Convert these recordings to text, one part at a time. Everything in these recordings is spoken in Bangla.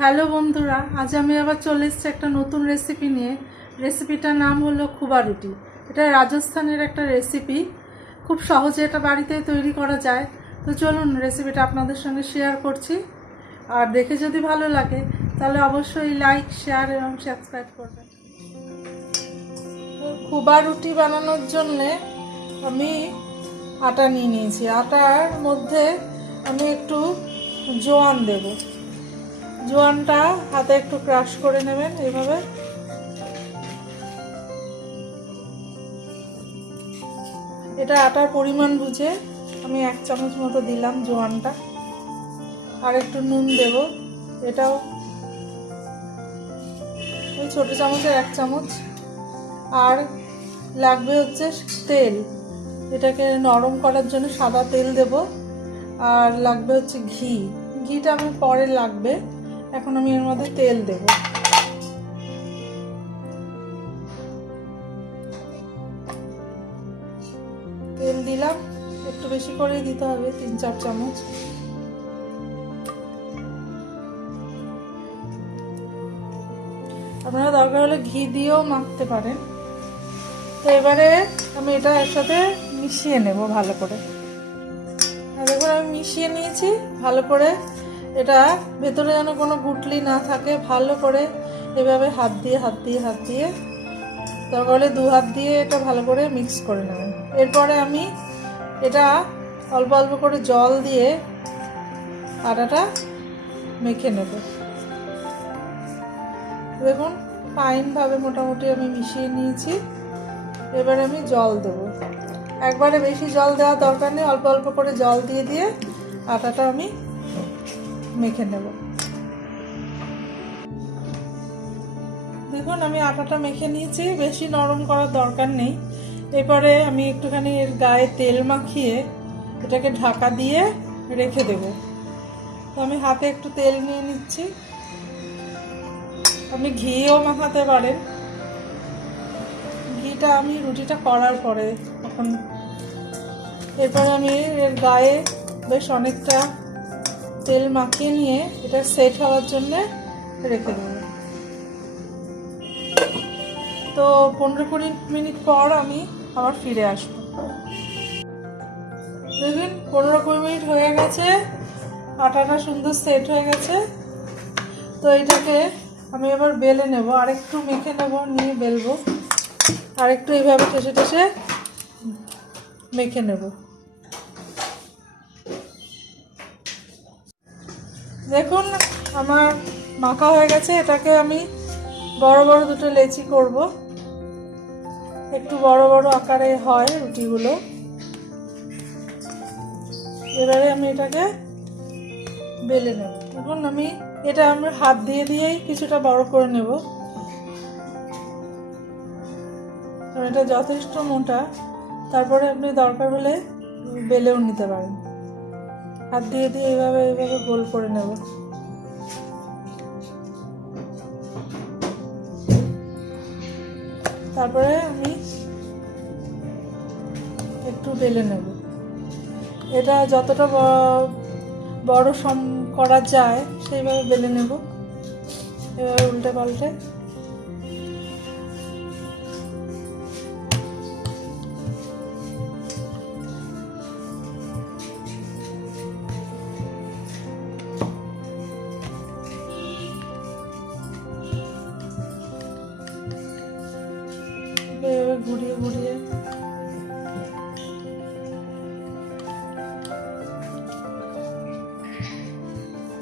হ্যালো বন্ধুরা, আজ আমি আবার চলে এসেছি একটা নতুন রেসিপি নিয়ে। রেসিপিটার নাম হলো খুবা রুটি। এটা রাজস্থানের একটা রেসিপি, খুব সহজে এটা বাড়িতে তৈরি করা যায়। তো চলুন রেসিপিটা আপনাদের সঙ্গে শেয়ার করছি। আর দেখে যদি ভালো লাগে তাহলে অবশ্যই লাইক, শেয়ার এবং সাবস্ক্রাইব করবেন। খুবা রুটি বানানোর জন্যে আমি আটা নিয়ে নিয়েছি। আটার মধ্যে আমি একটু জোয়ান দেব। জোয়ানটা হাতে একটু ক্রাশ করে নেবেন এইভাবে। এটা আটার পরিমাণ বুঝে আমি 1 চামচ মতো দিলাম জোয়ানটা। আর একটু নুন দেব, এটাও ওই ছোটো চামচের 1 চামচ। আর লাগবে হচ্ছে তেল, এটাকে নরম করার জন্য সাদা তেল দেব। আর লাগবে হচ্ছে ঘি। ঘিটা আমার পরে লাগবে, এখন আমি এর মধ্যে তেল দেব। তেল দিলাম, একটু বেশি করেই দিতে হবে, 3-4 চামচ। আপনারা দরকার হলে ঘি দিয়েও মাখতে পারেন। তো এবারে আমি এটা একসাথে মিশিয়ে নেব ভালো করে। দেখুন আমি মিশিয়ে নিয়েছি ভালো করে। এটা ভেতরে যেন কোনো গুটলি না থাকে, ভালো করে এভাবে হাত দিয়ে দরকার হলে 2 হাত দিয়ে এটা ভালো করে মিক্স করে নেবেন। এরপরে আমি এটা অল্প অল্প করে জল দিয়ে আটাটা মেখে নেব। দেখুন ফাইনভাবে মোটামুটি আমি মিশিয়ে নিয়েছি। এবারে আমি জল দেব। একবারে বেশি জল দেওয়ার দরকার নেই, অল্প অল্প করে জল দিয়ে আটাটা আমি মেখে নেব। দেখুন আমি আটাটা মেখে নিয়েছি, বেশি নরম করার দরকার নেই। এরপরে আমি একটুখানি এর গায়ে তেল মাখিয়ে এটাকে ঢাকা দিয়ে রেখে দেব। তো আমি হাতে একটু তেল নিয়ে নিচ্ছি, আপনি ঘিও মাখাতে পারেন। ঘিটা আমি রুটিটা করার পরে এখন। এরপরে আমি এর গায়ে বেশ অনেকটা তেল মাখিয়ে নিয়ে এটা সেট হওয়ার জন্যে রেখে দেব। তো 15-20 মিনিট পর আমি আবার ফিরে আসবো। দেখুন 15-20 মিনিট হয়ে গেছে, আটাটা সুন্দর সেট হয়ে গেছে। তো এটাকে আমি এবার বেলে নেব, আরেকটু মেখে নেব, নিয়ে বেলবো। আরেকটু এইভাবে ঠেসে মেখে নেব। দেখুন আমার মাখা হয়ে গেছে। এটাকে আমি বড় বড় দুটো লেচি করব, একটু বড় বড় আকারে হয় রুটিগুলো। এবারে আমি এটাকে বেলে নেব। এখন আমি এটা আমরা হাত দিয়েই কিছুটা বড় করে নেব। এটা যথেষ্ট মোটা, তারপরে আপনি দরকার হলে বেলেও নিতে পারেন। হাত দিয়ে এইভাবে গোল করে নেব। তারপরে আমি একটু বেলে নেব। এটা যতটা বড় করা যায় সেইভাবে বেলে নেব। এভাবে উল্টে পাল্টে ঘুরিয়ে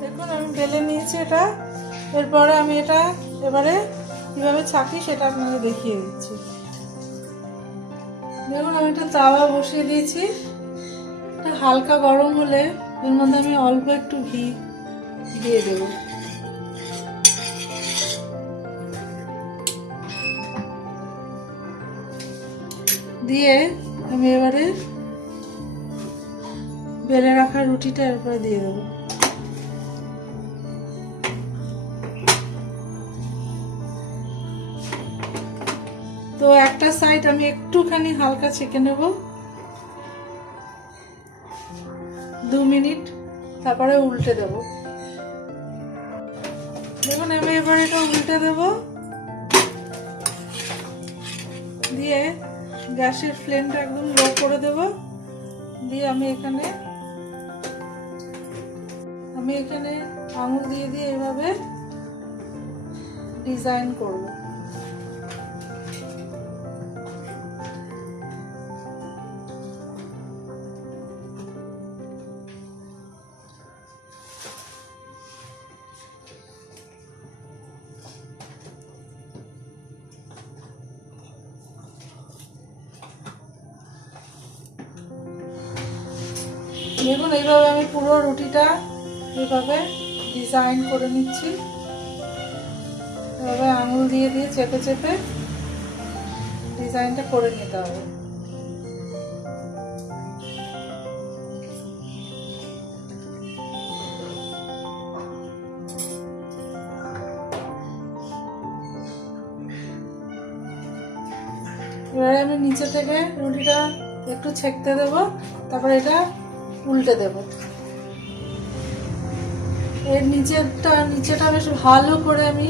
দেখুন আমি বেলে নিয়েছি এটা। এরপরে আমি এটা এবারে কিভাবে ছাঁকি সেটা আপনাদের দেখিয়ে দিচ্ছি। দেখুন আমি একটা তাওয়া বসিয়ে দিয়েছি। এটা হালকা গরম হলে এর মধ্যে আমি অল্প একটু ঘি দিয়ে দেব। দিয়ে আমি এবারে বেলে রাখা রুটিটা এর উপরে দিয়ে দেবো। তো একটা সাইড আমি একটুখানি হালকা ছেঁকে নেব, 2 মিনিট, তারপরে উল্টে দেব। দেখুন আমি এবার এটা উল্টে দেব, দিয়ে গ্যাসের ফ্লেমটা একদম লো করে দেব। দিয়ে আমি এখানে আঙুল দিয়ে দিয়ে এভাবে ডিজাইন করব। দেখুন এইভাবে আমি পুরো রুটিটা এইভাবে ডিজাইন করে নিচ্ছি। এভাবে আঙুল দিয়ে দিয়ে চেপে চেপে ডিজাইনটা করে নিতে হবে। এবারে আমি নিচে থেকে রুটিটা একটু ছেঁকতে দেব, তারপরে এটা উল্টে দেব। এর নিচেটা বেশ ভালো করে আমি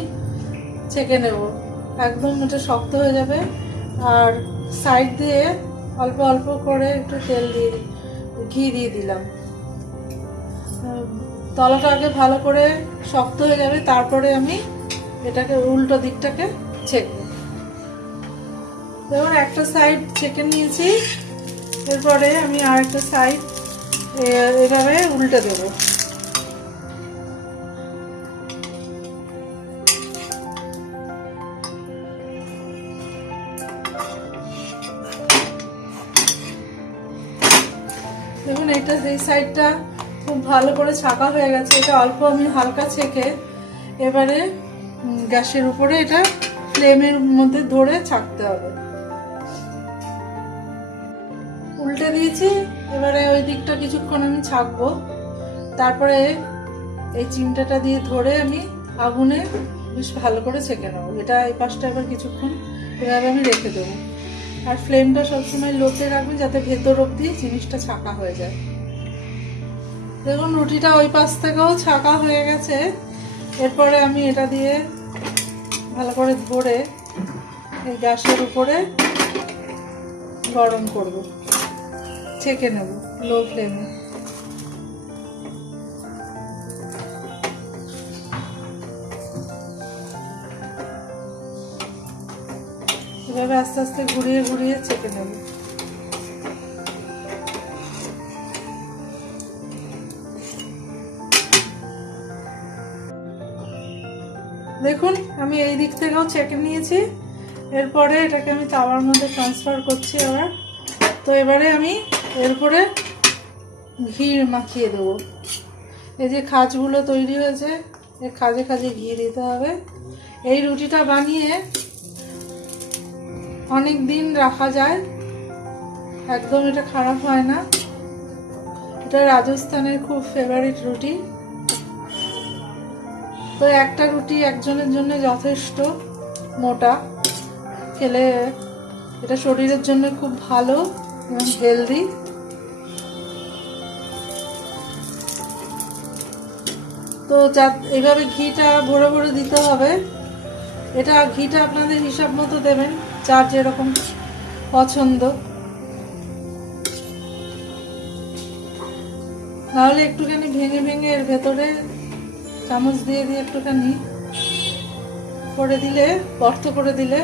ছেঁকে নেব, একদম এটা শক্ত হয়ে যাবে। আর সাইড দিয়ে অল্প অল্প করে একটু ঘি দিয়ে দিলাম। তলাটা আগে ভালো করে শক্ত হয়ে যাবে, তারপরে আমি এটাকে উল্টো দিকটাকে ছেঁকব। এবার একটা সাইড ছেঁকে নিয়েছি, এরপরে আমি আরেকটা সাইড এভাবে উল্টে দেব। দেখুন এটা এই সাইডটা খুব ভালো করে ছাকা হয়ে গেছে। এটা অল্প আমি হালকা ছেঁকে এবারে গ্যাসের উপরে এটা ফ্লেমের মধ্যে ধরে ছাকতে হবে। উল্টে দিয়েছি, এবারে ওই দিকটা কিছুক্ষণ আমি ছাকবো, তারপরে এই চিমটাটা দিয়ে ধরে আমি আগুনে বেশ ভালো করে ছেঁকে নেবো। এটা এই পাশটা এবার কিছুক্ষণ এভাবে আমি রেখে দেবো। আর ফ্লেমটা সবসময় লোতে রাখবেন যাতে ভেতর অবধি জিনিসটা ছাকা হয়ে যায়। দেখুন রুটিটা ওই পাশ থেকেও ছাকা হয়ে গেছে। এরপরে আমি এটা দিয়ে ভালো করে ধরে এই গ্যাসের উপরে গরম করব, ছেঁকে নেব লো ফ্লেমে। এভাবে আস্তে আস্তে ঘুরিয়ে ঘুরিয়ে ছেঁকে নেব। দেখুন আমি এই দিক থেকেও ছেঁকে নিয়েছি। এরপরে এটাকে আমি তাওয়ার মধ্যে ট্রান্সফার করছি আবার। তো এবারে আমি এরপরে ঘি মাখিয়ে দেবো। এই যে খাজগুলো তৈরি হয়েছে, এই খাজে খাজে ঘি দিতে হবে। এই রুটিটা বানিয়ে অনেক দিন রাখা যায়, একদম এটা খারাপ হয় না। এটা রাজস্থানের খুব ফেভারিট রুটি। তো একটা রুটি একজনের জন্য যথেষ্ট মোটা, খেলে এটা শরীরের জন্য খুব ভালো এবং হেলদি। তো এইভাবে ঘিটা ভরে ভরে দিতে হবে। এটা ঘিটা আপনাদের হিসাব মতো দেবেন, যার যেরকম পছন্দ। নাহলে একটুখানি ভেঙে ভেঙে এর ভেতরে চামচ দিয়ে দিয়ে একটুখানি করে দিলে, গর্ত করে দিলে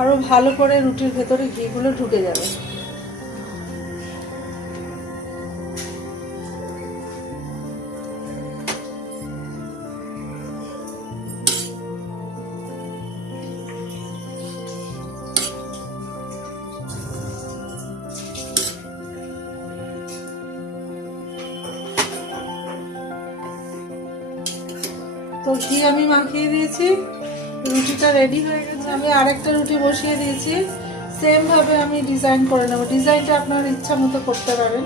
আরো ভালো করে রুটির ভেতরে ঘিগুলো ঢুকে যাবে। তো ঘি আমি মাখিয়ে দিয়েছি, রুটিটা রেডি হয়ে গেছে। আমি আরেকটা রুটি বসিয়ে দিয়েছি, সেম ভাবে আমি ডিজাইন করে নেব। ডিজাইনটা আপনার ইচ্ছা মতো করতে পারেন।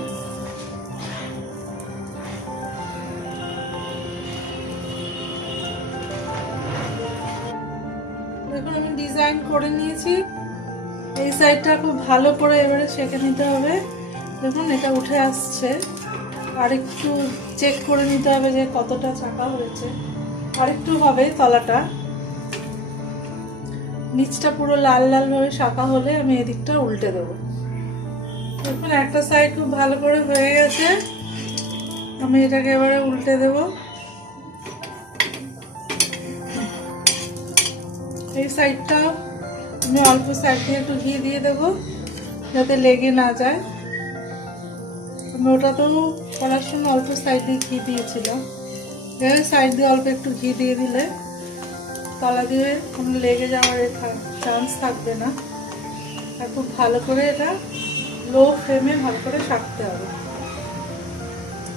দেখুন আমি ডিজাইন করে নিয়েছি। এই সাইডটা খুব ভালো করে এবারে সেঁকে নিতে হবে। দেখুন এটা উঠে আসছে, আর একটু চেক করে নিতে হবে যে কতটা ছাকা হয়েছে। আরেকটু হবে তলাটা, নিচটা পুরো লাল লাল ভাবে শাঁকা হলে আমি এদিকটা উল্টে দেবো। এখন একটা সাইড খুব ভালো করে হয়ে গেছে, আমি এটাকে এবারে উল্টে দেব। এই সাইডটাও আমি অল্প সাইড দিয়ে একটু ঘি দিয়ে দেবো যাতে লেগে না যায়। আমি ওটাতেও করার সময় অল্প সাইড দিয়ে ঘি দিয়েছিলাম। এবার সাইড দিয়ে অল্প একটু ঘি দিয়ে দিলে তলা দিয়ে কোনো লেগে যাওয়ার চান্স থাকবে না। আর খুব ভালো করে এটা লো ফ্লেমে ভালো করে শাকতে হবে।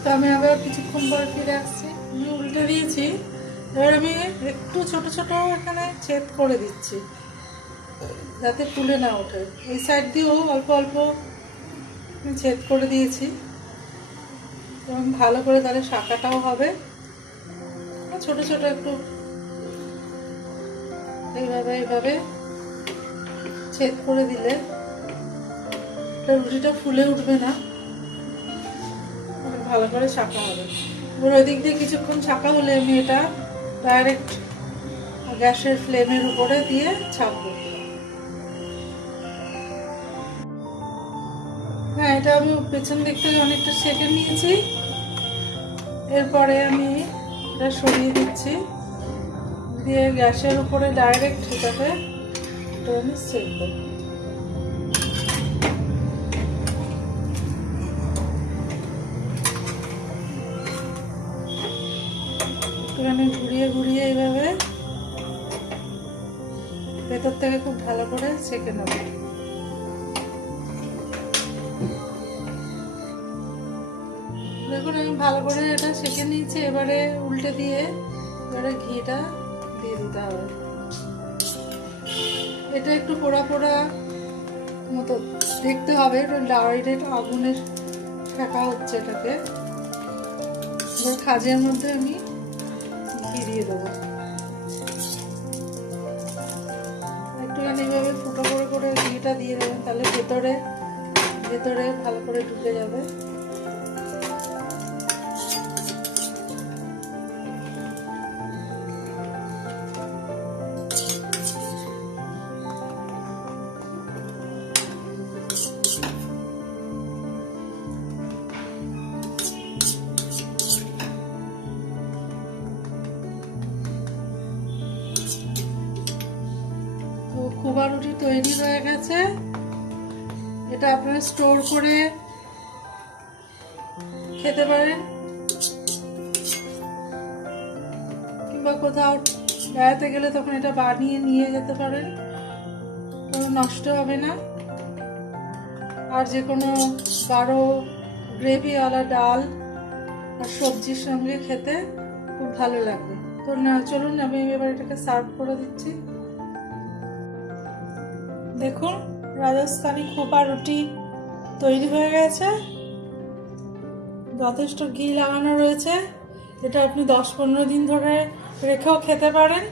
তো আমি আবার কিছুক্ষণ পর ফিরে আসছি, আমি উল্টে দিয়েছি। এবার আমি একটু ছোট ছোট এখানে ছেদ করে দিচ্ছি যাতে ফুলে না ওঠে। এই সাইড দিয়েও অল্প অল্প ছেদ করে দিয়েছি এবং ভালো করে তাহলে শাঁকাটাও হবে। ছোট ছোট একটু এইভাবে এইভাবে ছেদ করে দিলে রুটিটা ফুলে উঠবে না, ভালো করে শাঁকা হবে। এবার ওই দিক দিয়ে কিছুক্ষণ শাঁকা হলে আমি এটা ডাইরেক্ট গ্যাসের ফ্লেমের উপরে দিয়ে ছাঁকবো। হ্যাঁ, এটা আমি পেছন দিক থেকে অনেকটা সেঁকে নিয়েছি। এরপরে আমি এটা সরিয়ে দিচ্ছি, দিয়ে গ্যাসের উপরে ডাইরেক্ট এটাকে আমি সেঁকবো। একটুখানি ঘুরিয়ে ঘুরিয়ে এইভাবে ভেতর থেকে খুব ভালো করে সেঁকে নেব। দেখুন আমি ভালো করে এটা সেঁকে নিয়েছি। এবারে উল্টে দিয়ে এবারে ঘিটা দিয়ে দিতে হবে। এটা একটু পোড়া পোড়া মতো দেখতে হবে, ডাইরেক্ট আগুনের শেখা হচ্ছে এটাকে। এবার খাজের মধ্যে আমি ঘি দিয়ে দেবো। একটুখানি এইভাবে ফুটো করে করে ঘিটা দিয়ে দেবেন, তাহলে ভেতরে ভেতরে ভালো করে ঢুকে যাবে। খোবা রুটি তৈরি হয়ে গেছে। এটা আপনারা স্টোর করে খেতে পারেন, কিংবা কোথাও বেড়াতে গেলে তখন এটা বানিয়ে নিয়ে যেতে পারেন, কোনো নষ্ট হবে না। আর যে কোনো গাঢ় গ্রেভিওয়ালা ডাল আর সবজির সঙ্গে খেতে খুব ভালো লাগবে। তো না, চলুন আমি এবার এটাকে সার্ভ করে দিচ্ছি। দেখুন রাজস্থানি খোপা রুটি তৈরি হয়ে গেছে। যথেষ্ট ঘি লাগানো রয়েছে। এটা আপনি 10-15 দিন ধরে রেখেও খেতে পারেন।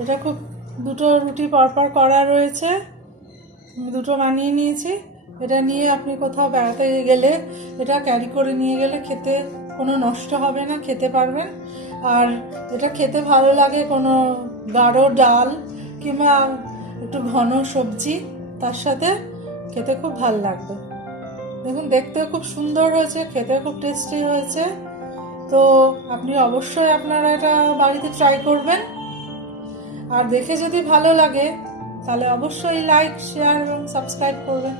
এটা খুব দুটো রুটি পরপর করা রয়েছে, দুটো বানিয়ে নিয়েছি। এটা নিয়ে আপনি কোথাও বেড়াতে গেলে এটা ক্যারি করে নিয়ে গেলে খেতে কোনো নষ্ট হবে না, খেতে পারবেন। আর এটা খেতে ভালো লাগে কোনো গাঢ় ডাল কিংবা একটু ঘন সবজি, তার সাথে খেতে খুব ভালো লাগবে। দেখুন দেখতেও খুব সুন্দর হয়েছে, খেতে খুব টেস্টি হয়েছে। তো আপনি অবশ্যই আপনারা এটা বাড়িতে ট্রাই করবেন। আর দেখে যদি ভালো লাগে তাহলে অবশ্যই লাইক, শেয়ার এবং সাবস্ক্রাইব করবেন।